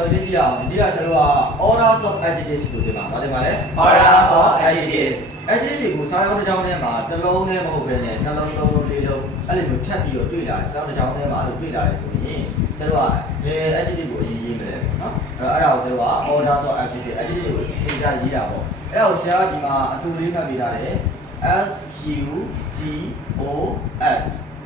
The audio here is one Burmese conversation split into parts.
ဆောက်ရေးကြည့်အောင်ဒီကဆရာတို့က orders of adjectives လို့ပြောပါတယ်မလဲ orders of adjectives adjective ကိုစာရောင်းတစ်ချောင်းထဲမှာတစ်လုံးနဲ့မဟုတ်ဘဲနဲ့နှလုံးလုံးလေးလုံးအဲ့လိုမျိုးထပ်ပြီးတော့တွေ့လာတယ်စာရောင်းတစ်ချောင်းထဲမှာအဲ့လိုတွေ့လာတယ်ဆိုရင်ဆရာတို့ကဘယ် adjective ကိုအရင်ရေးမလဲနော်အဲ့ဒါကိုဆရာတို့က orders of adjectives adjective ကိုသင်ကြားရေးတာပေါ့အဲ့ဒါကိုဆရာကဒီမှာအတူလေးမှတ်ပေးထားတယ် S Q C O S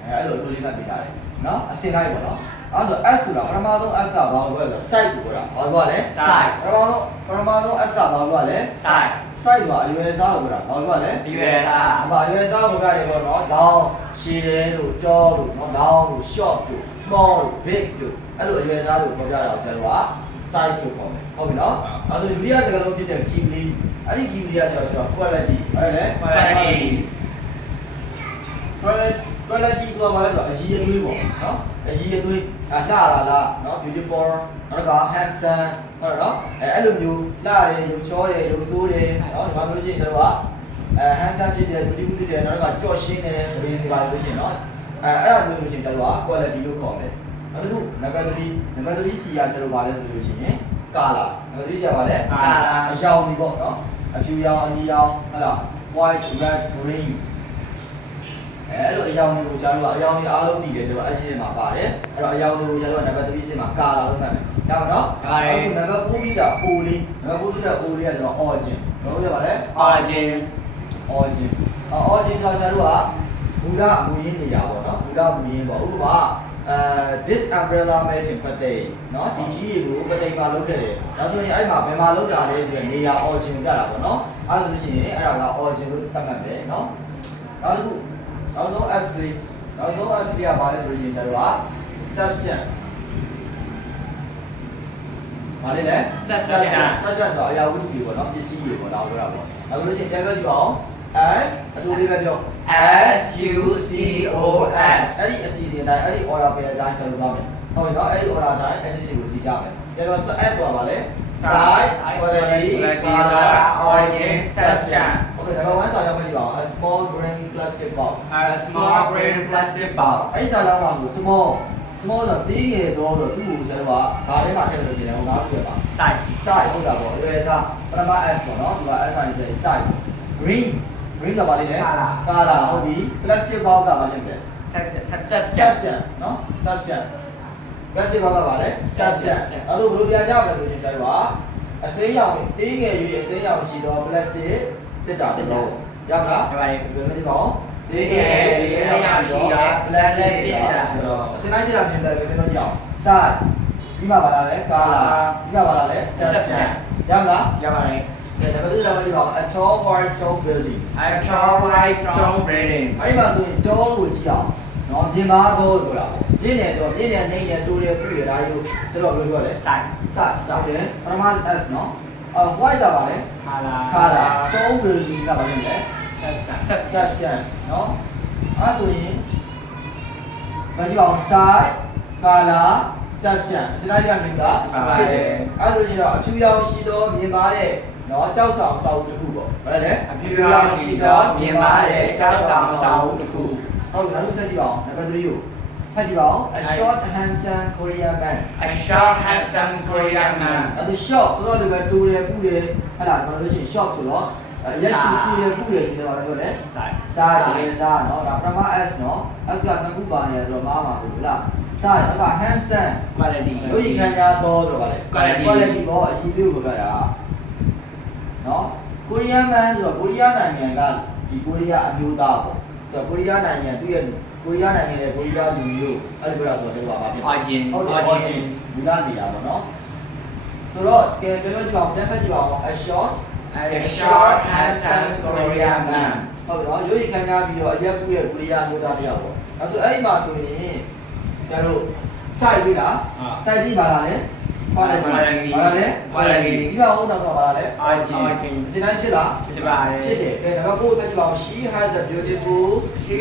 အဲ့လိုအတူလေးမှတ်ပေးထားတယ်နော်အစင်လိုက်ပေါ့နော်အဲ့ဆို S ဆိုတာပထမဆုံး S ကဘာလို့လဲဆိုတော့ site ကိုပြောတာဘာလို့လဲ site ပထမဆုံး S ကဘာလို့လဲ site site ဆိုတာအရွယ်စားလို့ပြောတာဘာလို့လဲအရွယ်စားအရွယ်စားကိုပြတယ်ပေါ့နော် long ရှည်တယ်လို့တောလို့နော် long လို့ short လို့ small လို့ big လို့အဲ့လိုအရွယ်စားလို့ပြောပြတာကိုဆရာတို့က size လို့ခေါ်တယ်ဟုတ်ပြီနော်အဲ့ဆိုဒုတိယစကားလုံးဖြစ်တဲ့ keyword အဲ့ဒီ keyword ကကျတော့ quality ဟုတ်တယ် quality quality ဆိုတာဘာလဲဆိုတော့အရည်အသွေးပေါ့နော်အရည်အသွေးလှတာလားနော် beautiful နောက်က handsome ဟုတ်နော်အဲ့လိုမျိုးလှတယ်ရုပ်ချောတယ်ရုပ်ဆိုးတယ်နော်ဒီမှာလို့ရှိရင်တို့ကhandsome ဖြစ်တယ် beautiful ဖြစ်တယ်နောက်ကကြော့ရှင်းတယ်ဆိုရင်ဒီပါလို့ရှိရင်နော်အဲ့ဒါမျိုးလို့ရှိရင်တို့က quality လို့ခေါ်မယ်နောက်တစ်ခု number 3 C ကကျတော့ဘာလဲဆိုလို့ရှိရင် color number 3 C ကဘာလဲ color အရောင်ဒီပေါ့နော်အဖြူရောင်အနီရောင်ဟုတ်လား white red green အဲ့လိုအရောင်တွေကိုရှားလို့အရောင်တွေအားလုံးတည်တယ်ဆိုတော့အဲ့ဒီမှာပါတယ်အဲ့တော့အရောင်တွေကိုရှားတော့နံပါတ်3အဆင့်မှာကာလာလို့မှတ်မယ်ရပါတော့အခုနံပါတ်4ပြီးတာ O လေးနံပါတ်4ပြီးတာ O လေးကကျွန်တော် origin ဘာလို့လဲပါလဲ origin ဆိုရှားလို့ကမူလမူရင်းနေရာပေါ့နော်မူလမူရင်းပေါ့ဥပမာthis umbrella made in Patay เนาะဒီကြီးကိုပတိန်မှာလုပ်ခဲ့တယ်ဒါဆိုရင်အဲ့မှာဘယ်မှာလုပ်တာလဲဆိုရင်နေရာ origin ကိုပြတာပေါ့နော်အဲ့ဒါဆိုလို့ရှိရင်အဲ့ဒါက origin လို့သတ်မှတ်မယ်เนาะနောက်တစ်ခုနောက်ဆုံး S3 နောက်ဆုံး S3 ကဘာလဲဆိုလို့ရှိရင်ကျွန်တော်က subject ဘာလဲလဲ subject ဆိုအရာဝတ္ထုတွေပေါ့နော်ပစ္စည်းတွေပေါ့ဒါကိုပြောတာပေါ့နောက်လို့ရှိရင်ပြန်ပြောကြည့်ပါဦး S အတူလေးပဲပြော S Q C O S အဲ့ဒီအစီအစဉ်တိုင်းအဲ့ဒီ order ပဲအတိုင်းဆက်လုပ်ပါမယ်ဟုတ်ပြီနော်အဲ့ဒီ order တိုင်း adjective ကိုစီကြမယ်ပြန်တော့ S ဆိုတာဘာလဲ size quality color origin subject Okay number 1စာရောက်မယ်ကြည့်ပါဦး a small green plastic box a small green plastic box အဲ့ဒီစာရောက်မှာကို small ဆိုတာသေးငယ်တော့သူ့ကိုကျွန်တော်ကဘာထဲမှာထည့်လို့ရှိရင်ဟိုငါ့ကိုပါ size ဟုတ်တာပေါ့အရွယ်စားပထမ S ပေါ့နော်သူက S ဆိုင်တဲ့ size green ကဘာလဲလဲကာလာဟုတ်ပြီ plastic box ကဘာလဲလဲ subject နော် subject plastic box ကဘာလဲ subject အဲ့လိုဘယ်လိုပြန်ကြမလဲဆိုရင်ကျွန်တော်ကအစိမ်းရောင်တေးငယ်၍အစိမ်းရောင်ရှိတော့ plastic တက်တာတစ်လုံးရမလားဒီမှာဘယ်လိုလဲပေါ့တေးငယ်၍အစိမ်းရောင်ရှိတော့ plastic တက်တာတစ်လုံးအစိမ်းတိုင်းတက်တာမြင်တယ်ဘယ်လိုကြည့်အောင် size ဒီမှာဘာလဲ color ဒီမှာဘာလဲ subject ရမလားရပါတယ်Okay, number 2 number 3 a tall white stone building. A tall white stone building. အဲ့ဒီမှာဆိုရင် tall ကိုကြည့်အောင်နော်မြင်ပါတော့ဆိုတာပေါ့မြင်တယ်ဆိုတော့မြင်တယ်နေတယ်တိုးတယ်ပြည့်တယ်ဒါကြီးကိုဆိုတော့ဘယ်လိုပြောလဲ size ဟုတ်တယ်ပထမ S နော်white ကပါလဲ color stone building ကပါလဲ subject နော်အဲ့ဆိုရင်မကြည့်အောင် size color subject စလိုက်ရမြင်တာဖြစ်တယ်အဲ့လိုရှိတော့အဖြူရောင်ရှိတော့မြင်ပါတဲ့နော်ကြောက်ဆောင်စာအုပ်တစ်ခုပေါ့ဟုတ်တယ်အဖြူရောင်ရှိတော့မြင်ပါတဲ့ကြောက်ဆောင်စာအုပ်တစ်ခုဟုတ်ပြီနောက်တစ်ဆက်ကြည့်ပါဦးနံပါတ်3ကိုဖတ်ကြည့်ပါဦး a short handsome Korean man a short handsome Korean man အဲ့ဒီ short ဆိုတော့ဒီကတူတယ်ပူတယ်ဟဲ့လားဘာလို့ရှိရင် short ဆိုတော့ရက်ရှိရှိရပူတယ်ဒီတော့ပြောတယ် size တယ်စားနော်ဒါပထမ S နော် S ကနှစ်ခုပါနေတယ်ဆိုတော့မားမှာဆိုလို့လား size နောက်က handsome quality လို့ရခံရတော့ဆိုတော့ဗါလေ quality ပေါ့အရေးလေးကိုပြောတာနော်ကိုရီးယား man ဆိုတော့ကိုရီးယားနိုင်ငံကဒီကိုရီးယားအမျိုးသားပေါ့ဆိုတော့ကိုရီးယားနိုင်ငံသူ့ရဲ့ကိုရီးယားနိုင်ငံရဲ့ကိုရီးယားလူမျိုးအဲ့ဒီပြောတာဆိုတော့ဘာဖြစ်လဲ origin ဟုတ်တယ် origin လူသားနေတာပေါ့နော်ဆိုတော့ကဲပြောကြည့်ပါဦးပြန်ဖတ်ကြည့်ပါဦး a short handsome Korean man ဟုတ်တယ်နော်ရိုးရီခံရပြီးတော့အရက်ကူးရဲ့ကိုရီးယားမျိုးသားတယောက်ပေါ့အဲဆိုအဲ့ဒီမှာဆိုရင်ကျတို့ site ပြီလား site ပြီပါလားလဲquality ဘာလဲ quality ဒီမှာဟုတ်တော့ဘာလဲ origin စတိုင်းဖြစ်လားဖြစ်ပါတယ်ဖြစ်တယ်ကဲနံပါတ်4တက်ကြည့်ပါဦး she has a beautiful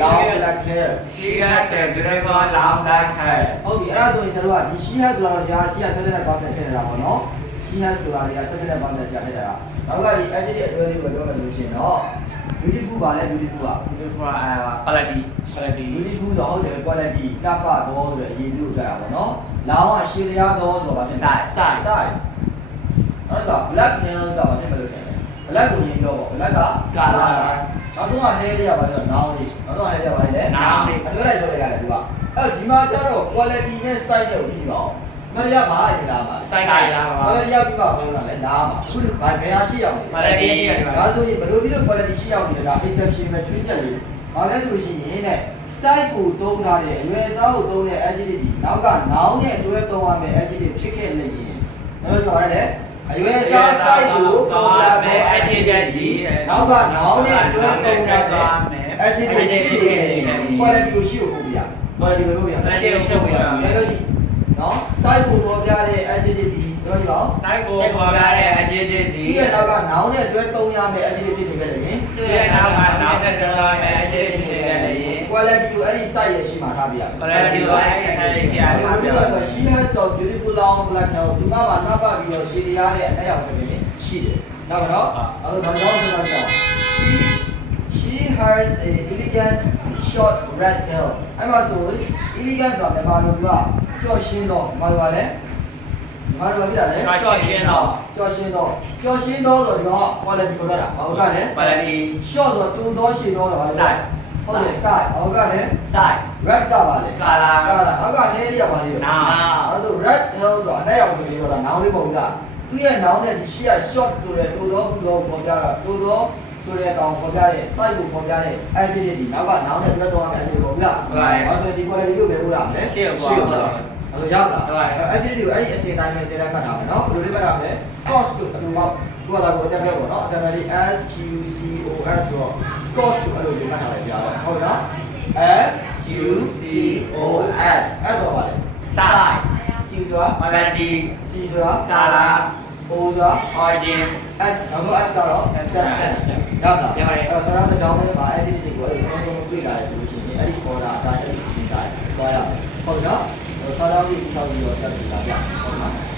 long black hair she has a beautiful long black hair ဟုတ်ပြီအဲ့ဒါဆိုရင်ကျတို့ကဒီ she has ဆိုတော့ရှာ she ကဆက်လက်နဲ့ပေါင်းပြန်ထည့်နေတာပေါ့နော် she she has ဆိုတာတွေက subject နဲ့ verb နဲ့ဆရာထည့်တာနောက်ကဒီ adjective အတွဲလေးကိုပြောမယ်လို့ရှိရင်တော့ beautiful ပါလဲ beautiful က beautiful quality beautiful ဆိုဟုတ်တယ် quality တပတော့ဆိုရအရေးပြုတ်ကြတာပေါ့နော်လောင်းကရှည်လျားတော့ဆိုတော့ဗာဖြစ် size နောက်က black nail ကဗာဖြစ်မလို့ရှိရင် black ကိုရင်ပြောပေါ့ black က color နောက်ဆုံးက hair လေးကဗာဆိုတော့ noun လေးနောက်ဆုံး hair လေးကဗာလဲ noun လေးအတွဲလိုက်ပြောလိုက်ရတယ်သူကအဲ့ဒီမှာကျတော့ quality နဲ့ size နဲ့ကိုကြည့်ပါဦးမရပါဘူးလားပါ size ကလာပါ quality ရပြီးပါဘယ်လိုလဲလားပါအခုဘယ်ဟာရှိအောင်လဲ quality ရှိရတယ်ပါ ဒါဆိုရင်ဘယ်လိုပြီးတော့ quality ရှိအောင်လဲဒါ exception ပဲချွေးချက်လေးဘာလဲဆိုလို့ရှိရင်တဲ့ site ကိုသုံးထားတဲ့အရွယ်အစားကိုသုံးတဲ့ adjective ဒီနောက်က noun နဲ့တွဲသုံးရမယ့် adjective ဖြစ်ခဲ့လေရင်ဘယ်လိုပြောရလဲအရွယ်အစား site ကိုသုံးရမယ့် adjective ဒီနောက်က noun နဲ့တွဲသုံးရမယ့် adjective ဖြစ်ခဲ့လေရင် quality ကိုရှိဖို့ပို့ပြရ quality ဘယ်လိုပြရလဲ ရှိဖို့ပြရမယ် လို့ရှိနော် site ကိုပေါ်ပြတဲ့ adjective ဒီပြောကြည့်ပါဦး size ကိုပေါ်ပြတဲ့ adjective ဒီ ဒီရဲ့နောက်က noun နဲ့တွဲသုံးရမယ့် adjective ဖြစ်နေခဲ့လေရင် ဒီနောက်က noun နဲ့တွဲသုံးရမယ့် adjective ဖြစ်နေခဲ့လေရင် quality ကိုအဲ့ဒီ site ရဲ့ရှိမှထားပြရမယ် quality ကိုအဲ့ဒီ size ရှိရထားပြရမယ် she has a beautiful long black hair ဒီမှာမှနှပ်ပပြီးတော့ရှည်တရားနဲ့အတက်ရောက်ဆိုရင်ရှိတယ်နောက်ကတော့အဲ့တော့ဘာကြောင့်ဆိုတော့ she has a elegant short red hair အဲ့မှာဆို elegant ဆိုတာမြန်မာလိုကကြော်ရှင်းတော့ဘာလို့လဲဘာလို့ပြတာလဲကြော်ရှင်းတော့ ကြော်ရှင်းတော့ဆိုဒီတော့ quality ကိုတော့တာဘာလို့ကလဲ quality short ဆိုတူတော့ရှည်တော့ဘာလို့လဲဟုတ်တယ် size ဘာလို့ကလဲ size red ကပါလေ color နောက်က hair လေးကပါလေ noun အဲ့ဆို red hair ဆိုတာအနက်ရောင်ဆိုပြီးတော့ noun လေးပုံကသူ့ရဲ့ noun နဲ့ဒီရှေ့က short ဆိုတဲ့တူတော့ပေါ်ပြတာတူတော့ဆိုတဲ့ကောင်ပေါ်ပြတဲ့ size ကိုပေါ်ပြတဲ့ adjective ဒီနောက်က noun နဲ့တွဲတော့ရမယ့် adjective ပုံကအဲ့ဆိုဒီ quality ကိုပဲဥလာမယ် ရှေ့ကိုပါ အဲ့ဆိုရောက်လာအဲ့ adjective ကိုအဲ့ဒီအစင်တိုင်းနဲ့တင်လိုက်မှတ်တာမယ်နော်ဘယ်လိုလေးမှတ်တာမလဲ scores ကိုအတူမှသူကသာကိုတက်ပြပေါ့နော် generally S Q C O S ဆိုတော့ scores ကိုအဲ့လိုလေးမှတ်ထားလိုက်ကြတော့ဟုတ်နော် S Q C O S အဲ့ဆိုပါလေ size Q ဆိုတာ quality C ဆိုတာ color O ဆိုတာ origin S နောက်ဆုံး S ကတော့ success ရောက်လာအဲ့တော့ဆရာတို့ကြောင်းလေးမှာ adjective တွေကိုအဲ့လိုလုံးလုံးတွေ့လာတယ်ဆိုလို့ရှိရင်အဲ့ဒီ order အတိုင်းအဲ့ဒီစီးတိုင်းသွားရမယ်ဟုတ်နော်ဆရာတို့ဒီထောက်ပြီးတော့ဆက်ပြီးလာကြဟုတ်နော်